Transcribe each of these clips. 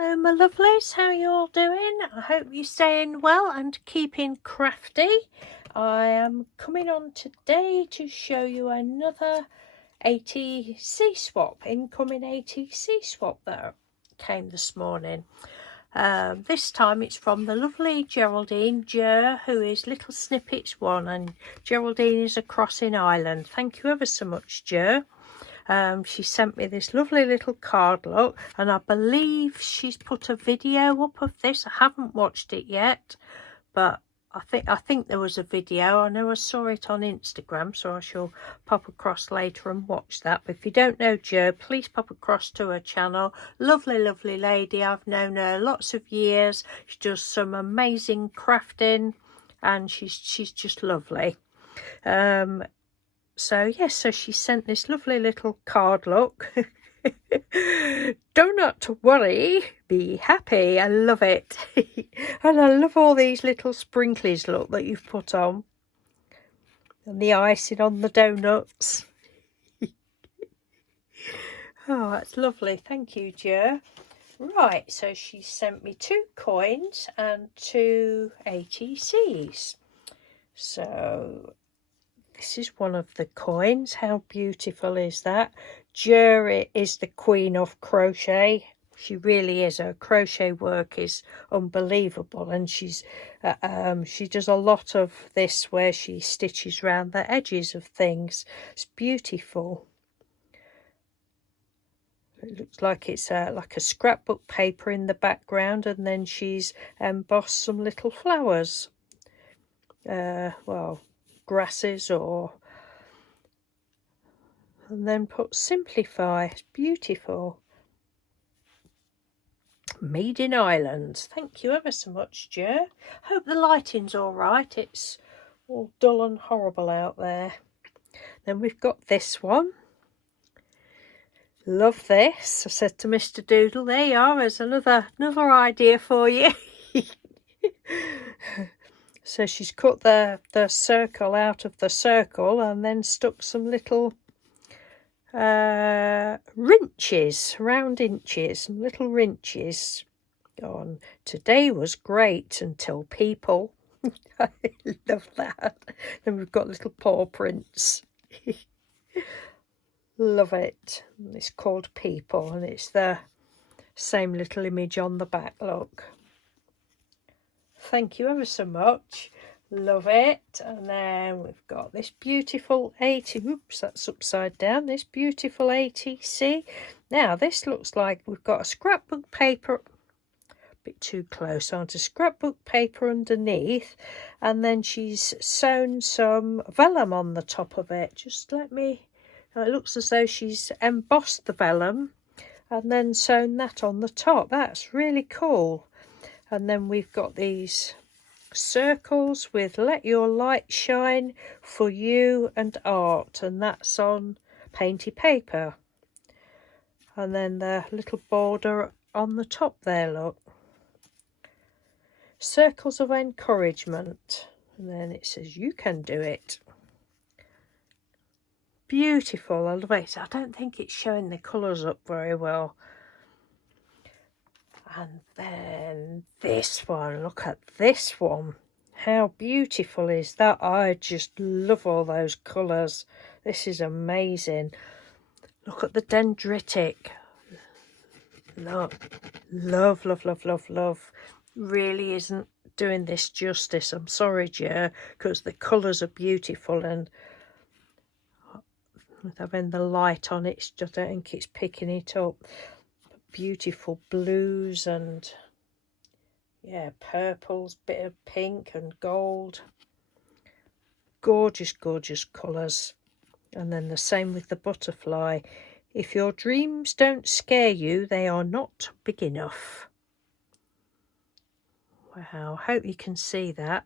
Hello my lovelies, how are you all doing? I hope you're staying well and keeping crafty. I am coming on today to show you another ATC swap, incoming ATC swap that came this morning. This time it's from the lovely Geraldine Jer, who is Little Snippets 1, and Geraldine is across in Ireland. Thank you ever so much, Jer. She sent me this lovely little card, look, and I believe she's put a video up of this. I haven't watched it yet, but I think there was a video. I know I saw it on Instagram, so I shall pop across later and watch that. But if you don't know Jo, please pop across to her channel. Lovely, lovely lady. I've known her lots of years. She does some amazing crafting, and she's just lovely. So yes, so she sent this lovely little card, look. Do not worry, be happy. I love it. And I love all these little sprinklies, look, that you've put on. And the icing on the donuts. Oh, that's lovely. Thank you, Jo. Right, so she sent me 2 coins and 2 ATCs. So this is one of the coins. How beautiful is that? Jo is the queen of crochet. She really is. Her crochet work is unbelievable, and she does a lot of this where she stitches around the edges of things. It's beautiful. It looks like it's like a scrapbook paper in the background, and then she's embossed some little flowers. Well, grasses, and then put simplify. It's beautiful. Made in Ireland. Thank you ever so much, Jo. Hope the lighting's all right. It's all dull and horrible out there. Then we've got this one. Love this. I said to Mr. Doodle, there you are, there's another idea for you. So she's cut the circle out of the circle and then stuck some little wrenches, round inches, some little wrenches on. Today was great until people. I love that. Then we've got little paw prints. Love it. It's called People, and it's the same little image on the back, look. Thank you ever so much. Love it. And then we've got this beautiful oops, that's upside down. This beautiful ATC. Now this looks like we've got a scrapbook paper, a bit too close, aren't I? Scrapbook paper underneath, and then she's sewn some vellum on the top of it. Just let me, it looks as though she's embossed the vellum and then sewn that on the top. That's really cool. And then we've got these circles with let your light shine for you and art, and that's on Painty paper. And then the little border on the top there, look. Circles of encouragement. And then it says you can do it. Beautiful. I love it. I don't think it's showing the colours up very well. And then this one, look at this one. How beautiful is that? I just love all those colours. This is amazing. Look at the dendritic. Look, love, love, love, love, love. Really isn't doing this justice. I'm sorry, Jo, because the colours are beautiful, and with having the light on it, I don't think it's picking it up. Beautiful blues and yeah, purples, bit of pink and gold. Gorgeous, gorgeous colours. And then the same with the butterfly. If your dreams don't scare you, they are not big enough. Wow, hope you can see that.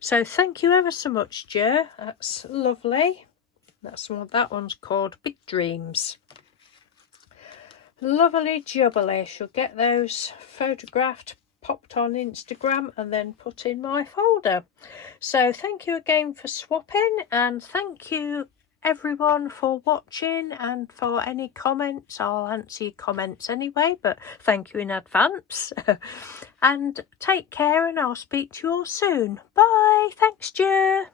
So thank you ever so much, Jo. That's lovely. That's what that one's called, Big Dreams. Lovely jubbly. She'll get those photographed, popped on Instagram, and then put in my folder. So thank you again for swapping, and thank you everyone for watching and for any comments. I'll answer your comments anyway, but thank you in advance. And take care, and I'll speak to you all soon. Bye. Thanks, Jer.